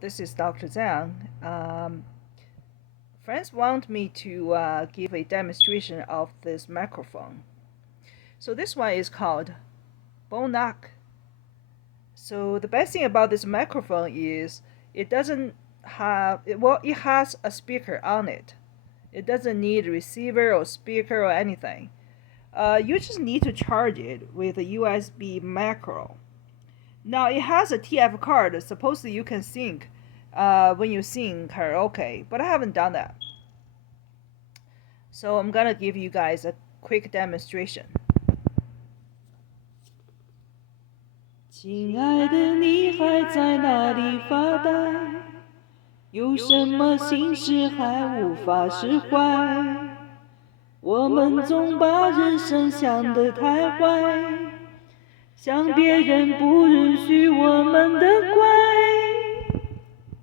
This is Dr. Zhang. Friends want me to give a demonstration of this microphone. So this one is called Bonaok. So the best thing about this microphone is it doesn't have, it has a speaker on it. It doesn't need a receiver or speaker or anything. You just need to charge it with a USB macro. Now it has a TF card. Supposedly you can sync when you sing karaoke, but I haven't done that. So I'm gonna give you guys a quick demonstration. 亲爱的，你还在哪里发呆？有什么心事还无法释怀？我们总把人生想得太坏，想别人不允许我们的怪。